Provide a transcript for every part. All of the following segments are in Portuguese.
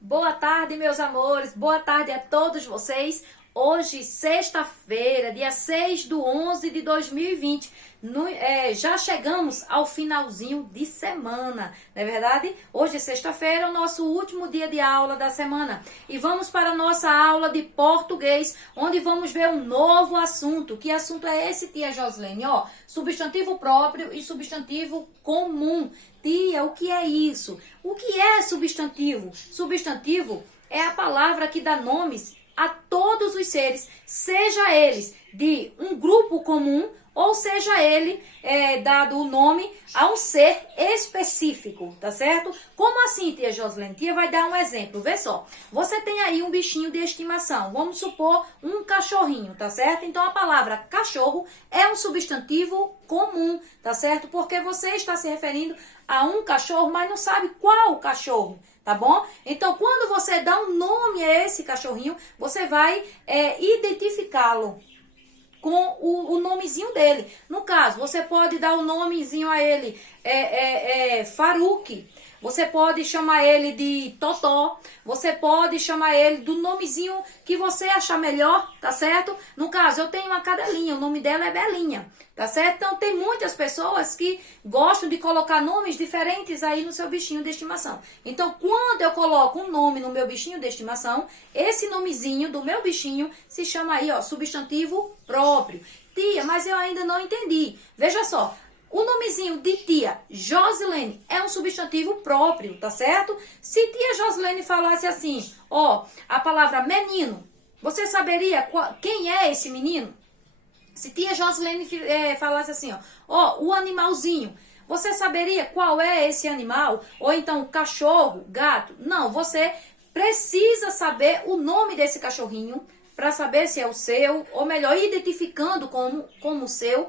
Boa tarde, meus amores. Boa tarde a todos vocês. Hoje, sexta-feira, dia 6/11 de 2020. Já chegamos ao finalzinho de semana, não é verdade? Hoje, sexta-feira, é o nosso último dia de aula da semana. E vamos para a nossa aula de português, onde vamos ver um novo assunto. Que assunto é esse, tia Joslene? Substantivo próprio e substantivo comum. Tia, o que é isso? O que é substantivo? Substantivo é a palavra que dá nomes a todos os seres, seja eles de um grupo comum ou seja ele dado o nome a um ser específico, tá certo? Como assim, tia Joslene? Tia vai dar um exemplo, vê só. Você tem aí um bichinho de estimação, vamos supor um cachorrinho, tá certo? Então a palavra cachorro é um substantivo comum, tá certo? Porque você está se referindo a um cachorro, mas não sabe qual cachorro, tá bom? Então, quando você dá um nome a esse cachorrinho, você vai identificá-lo com o nomezinho dele. No caso, você pode dar o nomezinho a ele, Faruque. Você pode chamar ele de Totó. Você pode chamar ele do nomezinho que você achar melhor, tá certo? No caso, eu tenho uma cadelinha, o nome dela é Belinha, tá certo? Então, tem muitas pessoas que gostam de colocar nomes diferentes aí no seu bichinho de estimação. Então, quando eu coloco um nome no meu bichinho de estimação, esse nomezinho do meu bichinho se chama aí, substantivo próprio. Tia, mas eu ainda não entendi. Veja só. O nomezinho de tia Joslene é um substantivo próprio, tá certo? Se tia Joslene falasse assim, a palavra menino, você saberia quem é esse menino? Se tia Joslene falasse assim, o animalzinho, você saberia qual é esse animal? Ou então cachorro, gato? Não, você precisa saber o nome desse cachorrinho para saber se é o seu, ou melhor, identificando como o seu.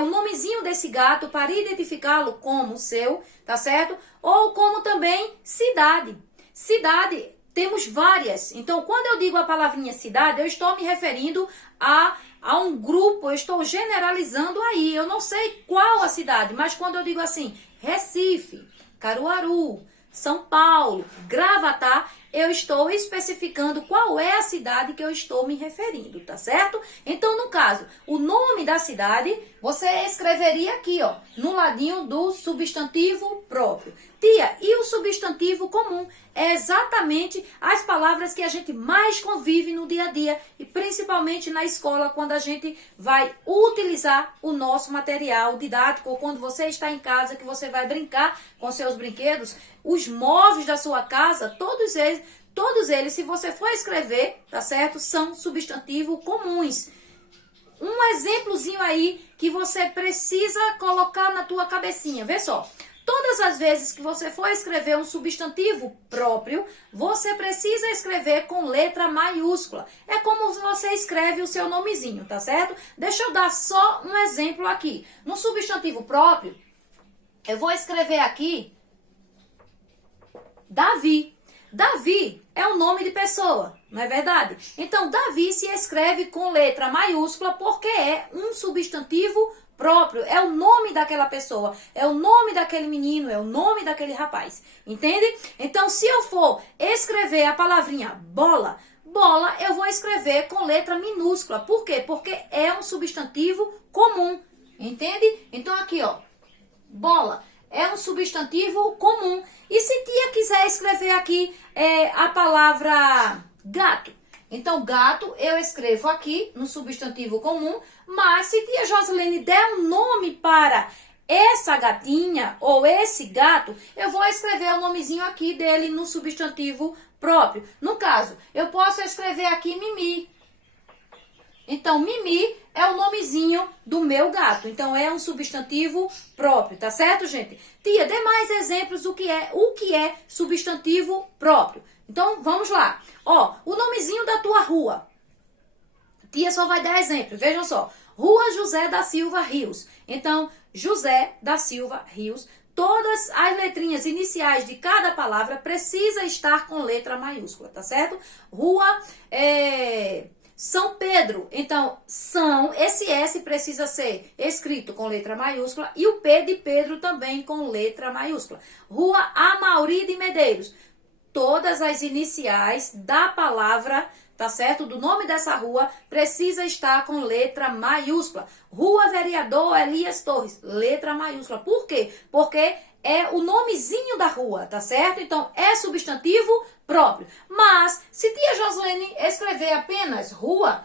O nomezinho desse gato para identificá-lo como seu, tá certo? Ou como também cidade. Cidade, temos várias. Então, quando eu digo a palavrinha cidade, eu estou me referindo a um grupo, eu estou generalizando aí. Eu não sei qual a cidade, mas quando eu digo assim, Recife, Caruaru, São Paulo, Gravatá, eu estou especificando qual é a cidade que eu estou me referindo, tá certo? Então, no caso, o nome da cidade, você escreveria aqui, no ladinho do substantivo próprio. Tia, e o substantivo comum? É exatamente as palavras que a gente mais convive no dia a dia e principalmente na escola, quando a gente vai utilizar o nosso material didático ou quando você está em casa, que você vai brincar com seus brinquedos, os móveis da sua casa, todos eles, se você for escrever, tá certo? São substantivos comuns. Um exemplozinho aí que você precisa colocar na tua cabecinha, vê só. Todas as vezes que você for escrever um substantivo próprio, você precisa escrever com letra maiúscula. É como você escreve o seu nomezinho, tá certo? Deixa eu dar só um exemplo aqui. No substantivo próprio, eu vou escrever aqui Davi. Davi é um nome de pessoa, não é verdade? Então, Davi se escreve com letra maiúscula porque é um substantivo próprio, é o nome daquela pessoa, é o nome daquele menino, é o nome daquele rapaz, entende? Então, se eu for escrever a palavrinha bola, bola eu vou escrever com letra minúscula. Por quê? Porque é um substantivo comum, entende? Então, aqui, bola é um substantivo comum. E se tia quiser escrever aqui a palavra gato, então gato eu escrevo aqui no substantivo comum, mas se tia Joslene der um nome para essa gatinha ou esse gato, eu vou escrever o nomezinho aqui dele no substantivo próprio. No caso, eu posso escrever aqui Mimi. Então, Mimi é o nomezinho do meu gato. Então, é um substantivo próprio, tá certo, gente? Tia, dê mais exemplos do que é substantivo próprio. Então, vamos lá. O nomezinho da tua rua. Tia só vai dar exemplo. Vejam só. Rua José da Silva Rios. Então, José da Silva Rios. Todas as letrinhas iniciais de cada palavra precisa estar com letra maiúscula, tá certo? Rua São Pedro, então, esse S precisa ser escrito com letra maiúscula e o P de Pedro também com letra maiúscula. Rua Amauri de Medeiros, todas as iniciais da palavra, tá certo? Do nome dessa rua precisa estar com letra maiúscula. Rua Vereador Elias Torres, letra maiúscula. Por quê? Porque é o nomezinho da rua, tá certo? Então, é substantivo próprio. Mas, se tia Joslene escrever apenas rua,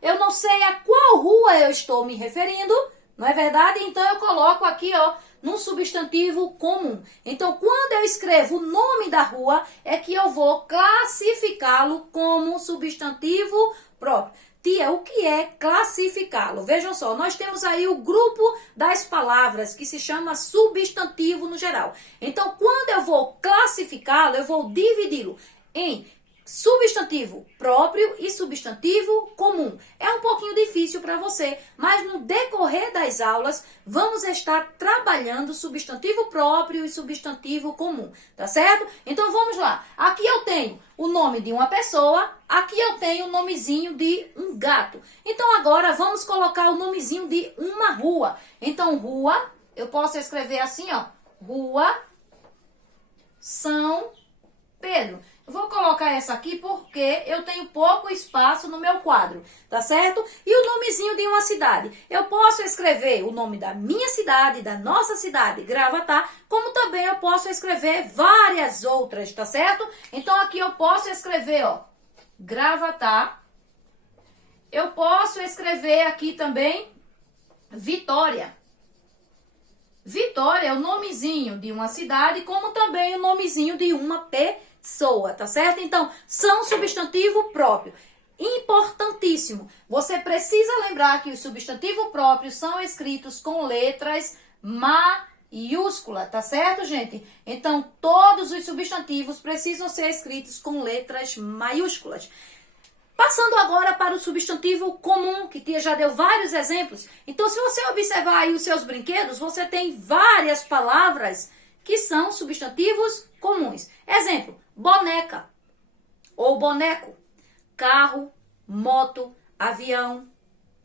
eu não sei a qual rua eu estou me referindo, não é verdade? Então, eu coloco aqui, ó, num substantivo comum. Então, quando eu escrevo o nome da rua, é que eu vou classificá-lo como substantivo próprio. Tia, o que é classificá-lo? Vejam só, nós temos aí o grupo das palavras que se chama substantivo no geral. Então, quando eu vou classificá-lo, eu vou dividi-lo em substantivo próprio e substantivo comum. É um pouquinho difícil para você, mas no decorrer das aulas vamos estar trabalhando substantivo próprio e substantivo comum, tá certo? Então vamos lá. Aqui eu tenho o nome de uma pessoa, aqui eu tenho o nomezinho de um gato. Então agora vamos colocar o nomezinho de uma rua. Então rua, eu posso escrever assim, ó, Rua São Pedro. Eu vou colocar essa aqui porque eu tenho pouco espaço no meu quadro, tá certo? E o nomezinho de uma cidade. Eu posso escrever o nome da minha cidade, da nossa cidade, Gravatá, como também eu posso escrever várias outras, tá certo? Então aqui eu posso escrever, ó, Gravatá. Eu posso escrever aqui também Vitória. Vitória é o nomezinho de uma cidade, como também o nomezinho de uma pessoa, tá certo? Então, são substantivo próprio. Importantíssimo. Você precisa lembrar que os substantivos próprios são escritos com letras maiúsculas, tá certo, gente? Então, todos os substantivos precisam ser escritos com letras maiúsculas. Passando agora para o substantivo comum, que tia já deu vários exemplos. Então, se você observar aí os seus brinquedos, você tem várias palavras que são substantivos comuns. Exemplo, boneca ou boneco, carro, moto, avião.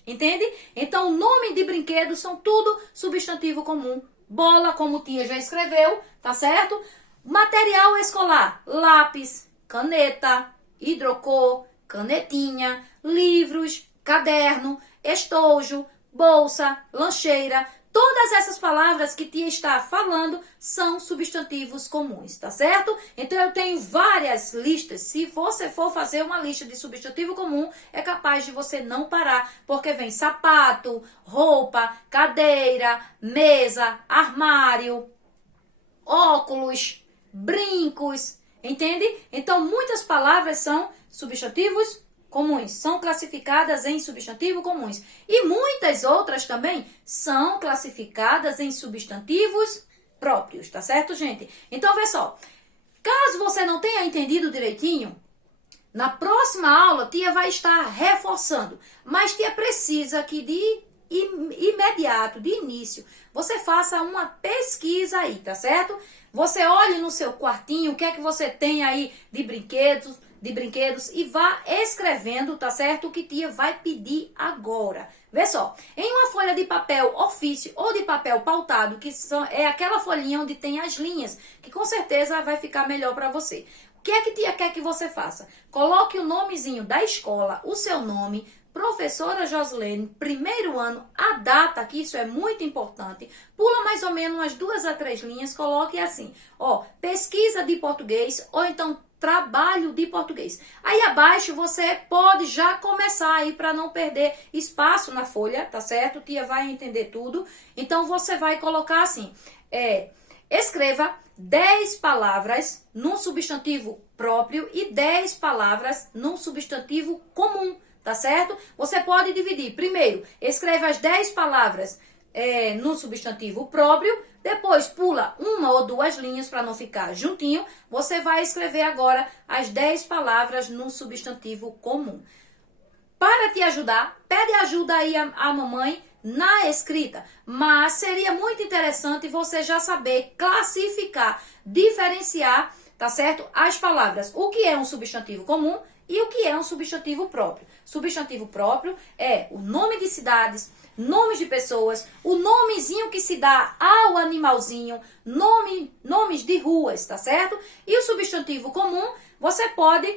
Entende? Então, o nome de brinquedos são tudo substantivo comum. Bola, como tia já escreveu, tá certo? Material escolar, lápis, caneta, hidrocor, canetinha, livros, caderno, estojo, bolsa, lancheira. Todas essas palavras que tia está falando são substantivos comuns, tá certo? Então eu tenho várias listas. Se você for fazer uma lista de substantivo comum, é capaz de você não parar, porque vem sapato, roupa, cadeira, mesa, armário, óculos, brincos, entende? Então muitas palavras são substantivos comuns, são classificadas em substantivo comuns. E muitas outras também são classificadas em substantivos próprios, tá certo, gente? Então, vê só. Caso você não tenha entendido direitinho, na próxima aula, tia vai estar reforçando. Mas tia precisa que de imediato, de início, você faça uma pesquisa aí, tá certo? Você olhe no seu quartinho, o que é que você tem aí de brinquedos e vá escrevendo, tá certo? O que tia vai pedir agora. Vê só, em uma folha de papel ofício ou de papel pautado, que é aquela folhinha onde tem as linhas, que com certeza vai ficar melhor para você. O que é que tia quer que você faça? Coloque o nomezinho da escola, o seu nome, Professora Joslene, primeiro ano, a data, que isso é muito importante. Pula mais ou menos umas 2 a 3 linhas, coloque assim, ó, pesquisa de português ou então trabalho de português. Aí abaixo você pode já começar aí para não perder espaço na folha, tá certo? Tia vai entender tudo. Então você vai colocar assim, escreva 10 palavras num substantivo próprio e 10 palavras num substantivo comum. Tá certo? Você pode dividir. Primeiro, escreva as 10 palavras no substantivo próprio. Depois, pula 1 ou 2 linhas para não ficar juntinho. Você vai escrever agora as 10 palavras no substantivo comum. Para te ajudar, pede ajuda aí a mamãe na escrita. Mas seria muito interessante você já saber classificar, diferenciar, tá certo? As palavras, o que é um substantivo comum e o que é um substantivo próprio. Substantivo próprio é o nome de cidades, nomes de pessoas, o nomezinho que se dá ao animalzinho, nomes de ruas, tá certo? E o substantivo comum, você pode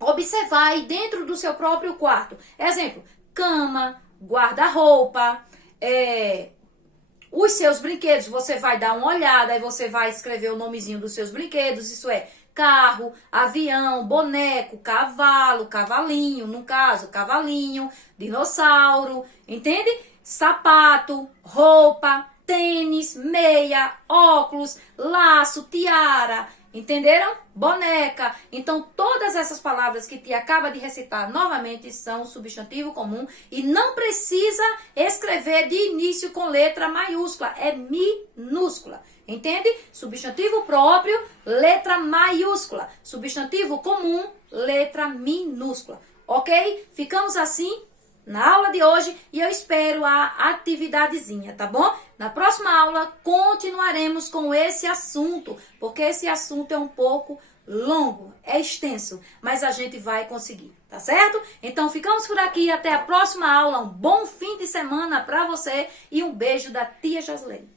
observar aí dentro do seu próprio quarto. Exemplo, cama, guarda-roupa, os seus brinquedos, você vai dar uma olhada e você vai escrever o nomezinho dos seus brinquedos, isso é carro, avião, boneco, cavalo, cavalinho, no caso, cavalinho, dinossauro, entende? Sapato, roupa, tênis, meia, óculos, laço, tiara, entenderam? Boneca. Então, todas essas palavras que te acaba de recitar novamente são substantivo comum e não precisa escrever de início com letra maiúscula, é minúscula. Entende? Substantivo próprio, letra maiúscula. Substantivo comum, letra minúscula. Ok? Ficamos assim na aula de hoje e eu espero a atividadezinha, tá bom? Na próxima aula continuaremos com esse assunto, porque esse assunto é um pouco longo, é extenso, mas a gente vai conseguir, tá certo? Então ficamos por aqui, até a próxima aula, um bom fim de semana para você e um beijo da tia Joslene.